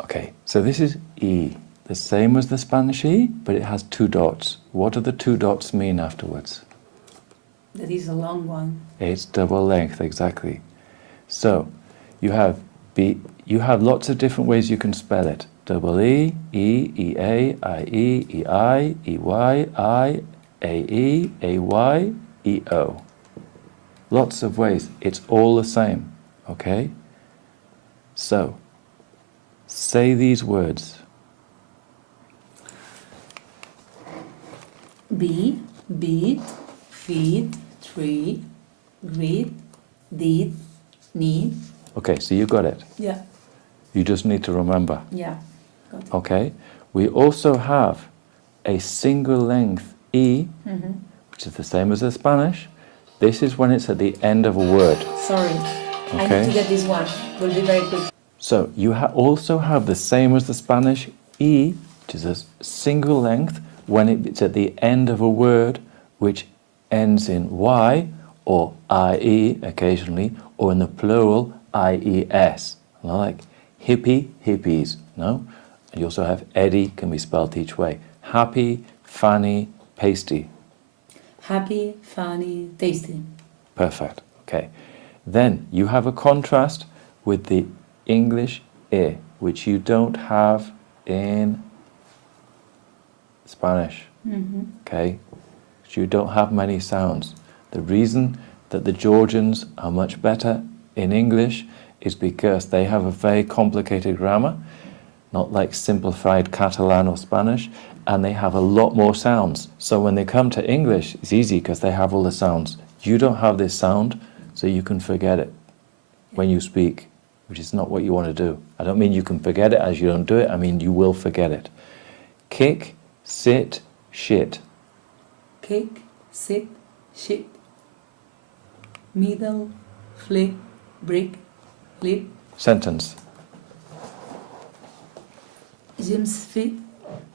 Okay, so this is E. The same as the Spanish E, but it has two dots. What do the two dots mean afterwards? That is a long one. It's double length, exactly. So you have B. You have lots of different ways you can spell it. Double E, E, E-A, I-E, E-I, E-Y, I, A-E, A-Y, E-O. Lots of ways. It's all the same, okay? So, say these words. Be, beat, feed, tree, greet, did, need. Okay, so you got it. Yeah. You just need to remember. Yeah. Got it. Okay? We also have a single length E, which is the same as the Spanish. This is when it's at the end of a word. Sorry. I need to get this one. We'll be very quick. So you also have the same as the Spanish E, which is a single length when it's at the end of a word which ends in Y or IE occasionally, or in the plural IES. Like hippie, hippies, no? And you also have Eddie, can be spelled each way. Happy, funny, pasty. Happy, funny, tasty. Perfect, okay. Then you have a contrast with the English E, which you don't have in Spanish, okay? You don't have many sounds. The reason that the Georgians are much better in English is because they have a very complicated grammar, not like simplified Catalan or Spanish, and they have a lot more sounds. So when they come to English, it's easy because they have all the sounds. You don't have this sound, so you can forget it when you speak, which is not what you want to do. I don't mean you can forget it as you don't do it, I mean you will forget it. Kick, sit, shit. Kick, sit, shit. Middle, flick, brick, lip. Sentence. Jim's fit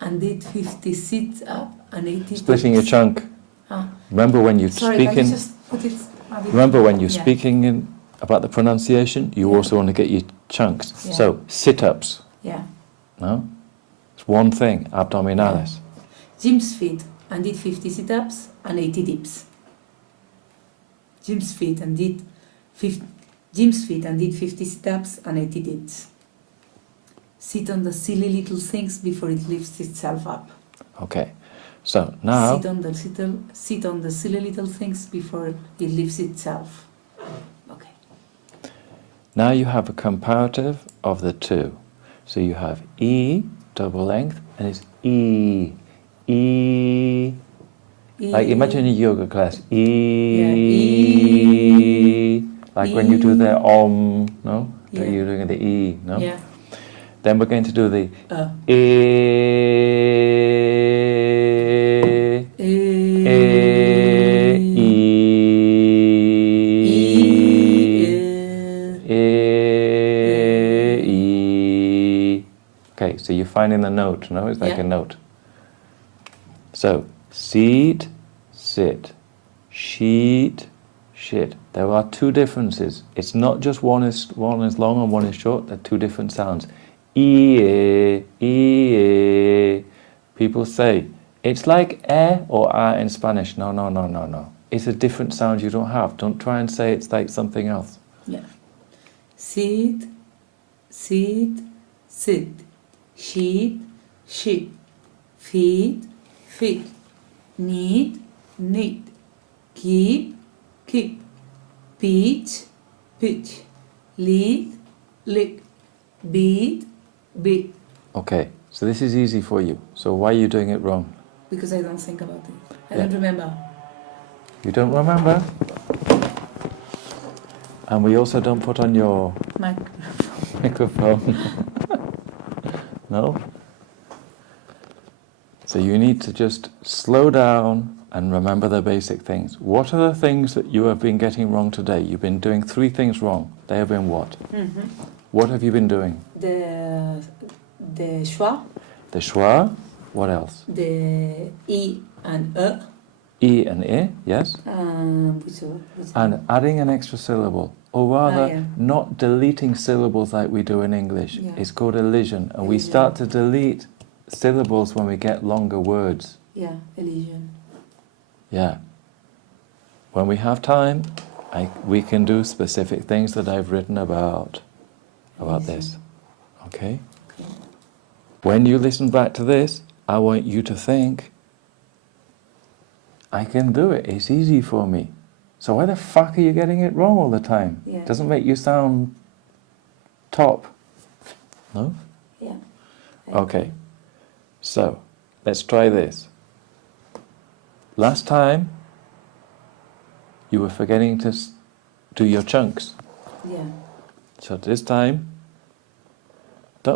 and did 50 sit up and 80 Splitting your chunk. Ah. Remember when you're Sorry, speaking. can you just put it a bit? Remember when you're Yeah. speaking about the pronunciation, you Yeah. also want to get your chunks. Yeah. So sit-ups. Yeah. No, it's one thing. Abdominalis. Jim's fit and did 50 sit-ups and 80 dips. Jim's fit and did 50 sit-ups and 80 dips. Sit on the silly little things before it lifts itself up. Okay. So now. Sit on the silly little things before it lifts itself. Okay. Now you have a comparative of the two. So you have E, double length, and it's E. E. Like imagine a yoga class. E. Yeah, E. Like E. when you do the Om, no? Yeah. You're doing the E, no? Yeah. Then we're going to do the E. Okay, so you're finding the note, no? It's like a note. So, seat, sit, sheet, shit. There are two differences. It's not just one is long and one is short. They're two different sounds. E, e. People say it's like or in Spanish. No. It's a different sound you don't have. Don't try and say it's like something else. Yeah. Sit, sit, sit. Sheet, sheet. Feed, feed. Need, need. Keep, keep. Pitch, pitch. Lead, lead. Beat, beat. Okay, so this is easy for you. So why are you doing it wrong? Because I don't think about it. I don't remember. You don't remember? And we also don't put on your microphone. No? So you need to just slow down and remember the basic things. What are the things that you have been getting wrong today? You've been doing 3 things wrong. They have been what? What have you been doing? The schwa. The schwa. What else? The I and E and E, yes? Which one? And adding an extra syllable, or rather, yeah. not deleting syllables like we do in English. Yeah. It's called elision, and we Elision. start to delete syllables when we get longer words. Yeah, elision. Yeah. When we have time, we can do specific things that I've written about this. Okay? Okay. When you listen back to this, I want you to think, I can do it. It's easy for me. So why the fuck are you getting it wrong all the time? Yeah. Doesn't make you sound top. No? Yeah. Okay. So, let's try this. Last time, you were forgetting to do your chunks. Yeah. So this time,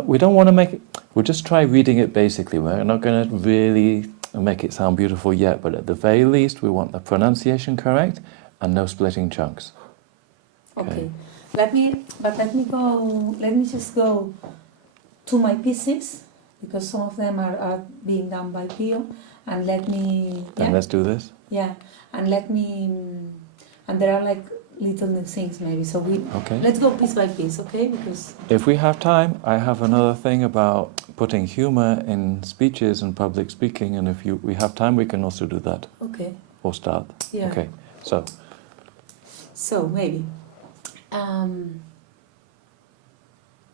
we don't want to make it, we'll just try reading it basically. We're not going to really make it sound beautiful yet, but at the very least, we want the pronunciation correct and no splitting chunks. Okay. Let me just go to my pieces, because some of them are being done by Pio, and let me... Then let's do this. Yeah, and let me... And there are like little new things maybe, so let's go piece by piece, okay? Because... If we have time, I have another thing about putting humor in speeches and public speaking, and if we have time, we can also do that. Okay. Or start. Yeah. Okay, so... So, maybe.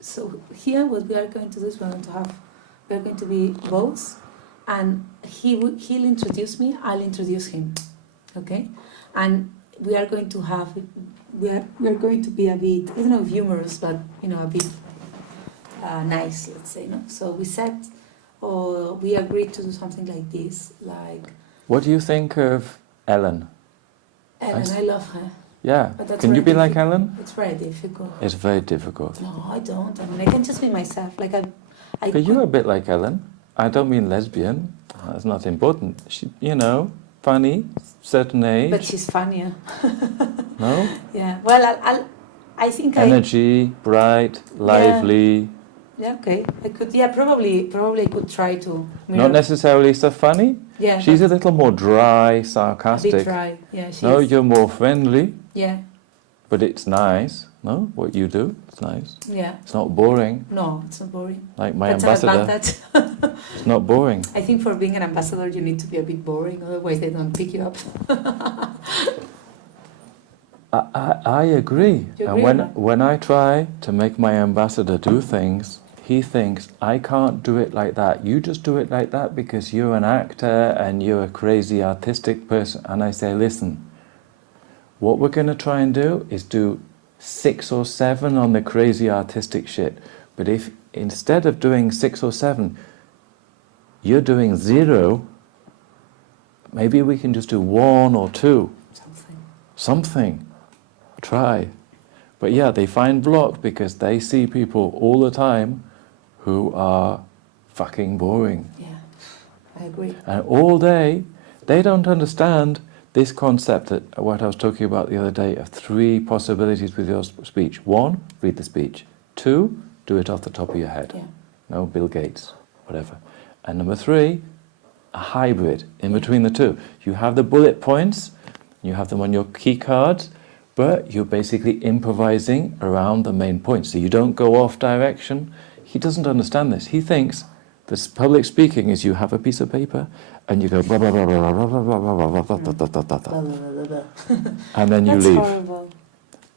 So here what we are going to do is we're going to be both, and he'll introduce me, I'll introduce him, okay? And we are going to be a bit, I don't know if humorous, but a bit nice, let's say, no? So we agreed to do something like this, like... What do you think of Ellen? Ellen, I love her. Yeah. But that's Can you very be like Ellen? It's very difficult. It's very difficult. No, I don't. I mean, I can just be myself. Like But you're a bit like Ellen. I don't mean lesbian. That's not important. She, funny, certain age. But she's funnier. No? Yeah. Well, I think energy, bright, lively. Yeah. Okay. I could. Yeah. Probably. I could try to. Not necessarily so funny. Yeah. She's a little more dry, sarcastic. A bit dry. Yeah. No, you're more friendly. Yeah. But it's nice. No, what you do, it's nice. Yeah. It's not boring. No, it's not boring. Like my That's ambassador. It's not boring. I think for being an ambassador, you need to be a bit boring, otherwise they don't pick you up. I agree. You And agree when I try to make my ambassador do things, he thinks, I can't do it like that. You just do it like that because you're an actor and you're a crazy artistic person. And I say, listen, what we're going to try and do is do 6 or 7 on the crazy artistic shit. But if instead of doing 6 or 7, you're doing 0, maybe we can just do 1 or 2. Something. Try. But yeah, they find block because they see people all the time who are fucking boring. Yeah, I agree. And all day, they don't understand this concept that what I was talking about the other day of 3 possibilities with your speech. 1, read the speech. 2, do it off the top of your head. Yeah. No, Bill Gates, whatever. And number 3, a hybrid in between the 2. You have the bullet points, you have them on your key cards, but you're basically improvising around the main points. So you don't go off direction. He doesn't understand this. He thinks this public speaking is you have a piece of paper and you go blah blah blah blah blah blah blah blah blah blah blah blah, and then you leave. That's horrible.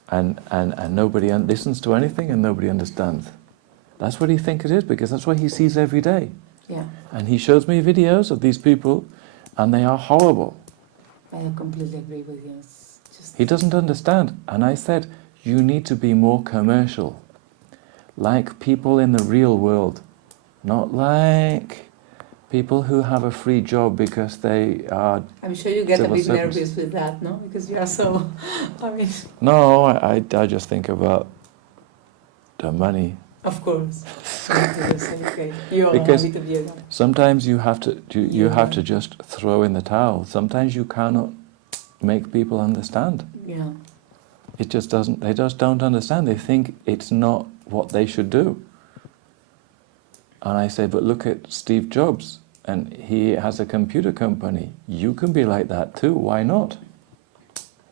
And nobody listens to anything and nobody understands. That's what he thinks it is because that's what he sees every day. Yeah. And he shows me videos of these people and they are horrible. I completely agree with you. He doesn't understand. And I said, you need to be more commercial. Like people in the real world. Not like people who have a free job because they are... I'm sure you get a bit servants. nervous with that, no? Because you are so... No, I just think about the money. Of course. Okay. Because sometimes you have to just throw in the towel. Sometimes you cannot make people understand. Yeah. It just doesn't. They just don't understand. They think it's not what they should do. And I say, but look at Steve Jobs. and he has a computer company. You can be like that too. Why not?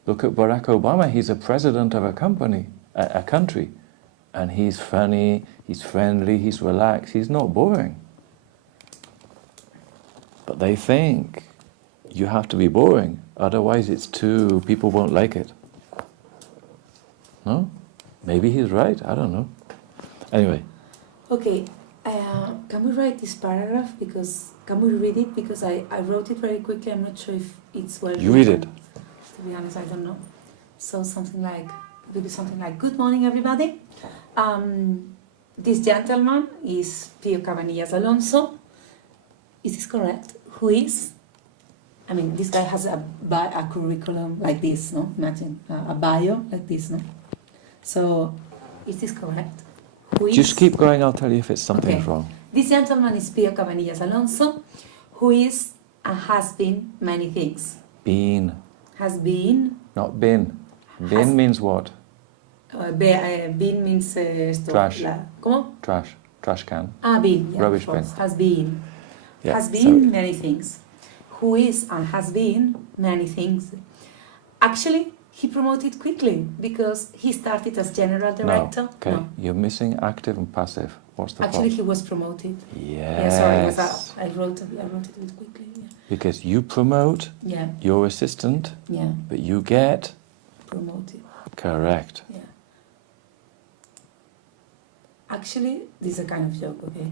Look at Barack Obama. He's a president of a company, a country, and he's funny, he's friendly, he's relaxed, he's not boring. But they think you have to be boring, otherwise people won't like it. No? Maybe he's right, I don't know. Anyway. Okay, can we write this paragraph? Can we read it? Because I wrote it very quickly, I'm not sure if it's well You read written. it. To be honest, I don't know. So maybe something like, good morning everybody. This gentleman is Pío Cabanillas Alonso. Is this correct? Who is? I mean, this guy has a curriculum like this, no? Imagine, a bio like this, no? So, is this correct? Who is? Just keep going, I'll tell you if something's wrong. This gentleman is Pío Cabanillas Alonso, who is and has been many things. Been. Has been. Not been. Been means what? Been means trash. ¿Cómo? Trash. Trash can. Been. Yeah, Rubbish bin. Has been. Yeah, has been many things. Who is and has been many things. Actually, he promoted quickly because he started as general director. No. Okay, you're missing active and passive. What's the Actually, problem? he was promoted. Yes. Yeah, sorry, I wrote it a bit quickly. Yeah. Because you promote your assistant, but you get promoted. Correct. Yeah. Actually, this is a kind of joke, okay?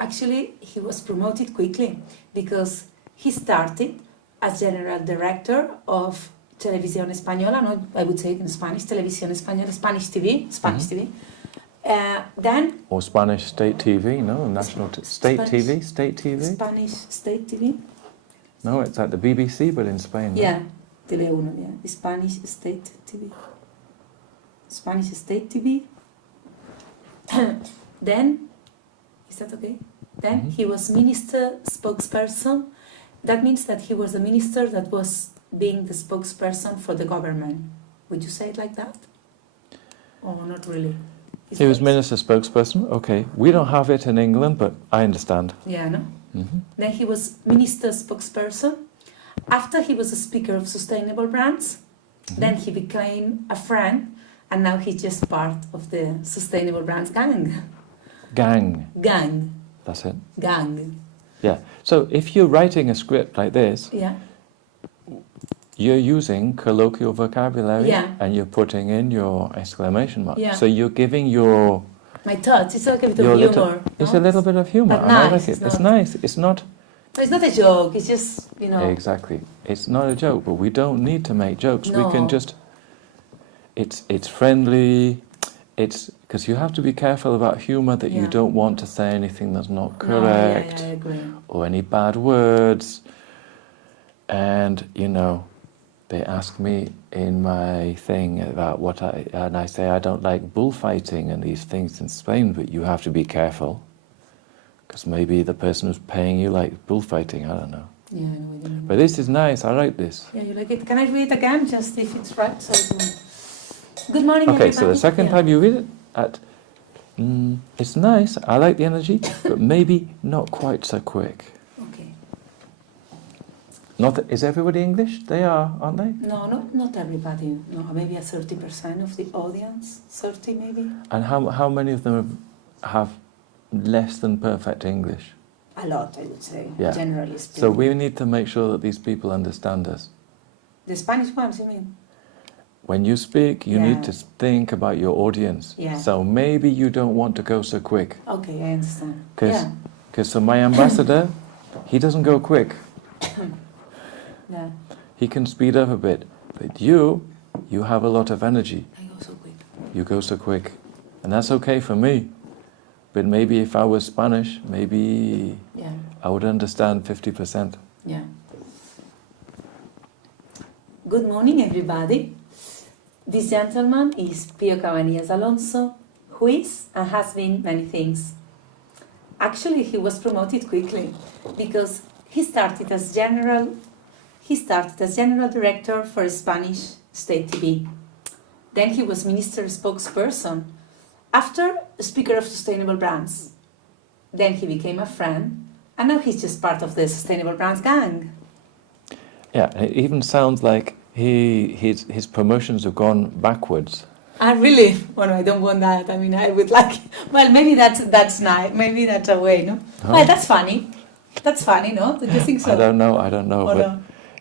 Actually, he was promoted quickly because he started as general director of Televisión Española, no, I would say it in Spanish, Televisión Española, Spanish TV. Then... Or Spanish state TV, no? National state TV? State TV? Spanish state TV? No, it's like the BBC, but in Spain. No? Yeah, Tele1, yeah. The Spanish state TV. Spanish state TV. Then, is that okay? Then he was minister spokesperson. That means that he was a minister that was being the spokesperson for the government. Would you say it like that? Or not really? He was minister spokesperson. Okay, we don't have it in England, but I understand. Yeah, no? Then he was minister spokesperson. After he was a speaker of sustainable brands, then he became a friend, and now he's just part of the sustainable brands gang. Gang. That's it. Gang. Yeah. So if you're writing a script like this, you're using colloquial vocabulary and you're putting in your exclamation mark. Yeah. So you're giving your... My touch. It's like a bit of humor. It's a little bit of humor. But and I nice, like it. It's nice. It's not... It's not a joke. It's just, you know... Exactly. It's not a joke, but we don't need to make jokes. No. We can just... It's friendly. It's... Because you have to be careful about humor that you don't want to say anything that's not correct. No, I agree. Or any bad words. And, you know, they ask me in my thing about and I say I don't like bullfighting and these things in Spain, but you have to be careful. Because maybe the person who's paying you likes bullfighting, I don't know. Yeah, I know what you mean. But this is nice, I like this. Yeah, you like it. Can I read it again, just if it's right? Good morning, Okay, everybody. so the second time you read it, it's nice, I like the energy, but maybe not quite so quick. Okay. Is everybody English? They are, aren't they? No, not everybody. No, maybe a 30% of the audience. 30 maybe. And how many of them have less than perfect English? A lot, I would say, Yeah. generally speaking. So we need to make sure that these people understand us. The Spanish ones, you mean? When you speak, you need to think about your audience. Yeah. So maybe you don't want to go so quick. Okay, I understand. Because so my ambassador, he doesn't go quick. Yeah. He can speed up a bit. But you have a lot of energy. I go so quick. You go so quick. And that's okay for me. But maybe if I was Spanish, maybe I would understand 50%. Yeah. Good morning, everybody. This gentleman is Pío Cabanillas Alonso, who is and has been many things. Actually, he was promoted quickly because he started as general director for Spanish state TV. Then he was minister spokesperson. After, speaker of sustainable brands. Then he became a friend, And now he's just part of the Sustainable Brands gang. Yeah, it even sounds like his promotions have gone backwards. Ah, really? Well, I don't want that. I mean, I would like. Well, maybe that's nice. Maybe that's a way, no? Huh? Well, that's funny. That's funny, no? Do you think so? I don't know, Or but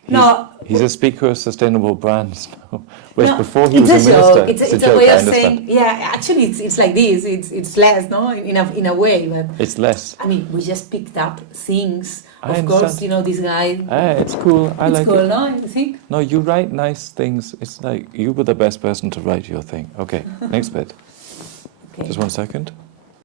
no? he's a speaker of sustainable brands now. Whereas No, before he was a minister. It's a joke, way I of understand. saying, yeah, actually it's like this, it's less, no, in a way, but It's less. I mean, we just picked up things. I Of course, understand. you know, this guy, It's cool, I it's like cool, it. no, you think? No, you write nice things. It's like you were the best person to write your thing. Okay, next bit. Okay. Just 1 second.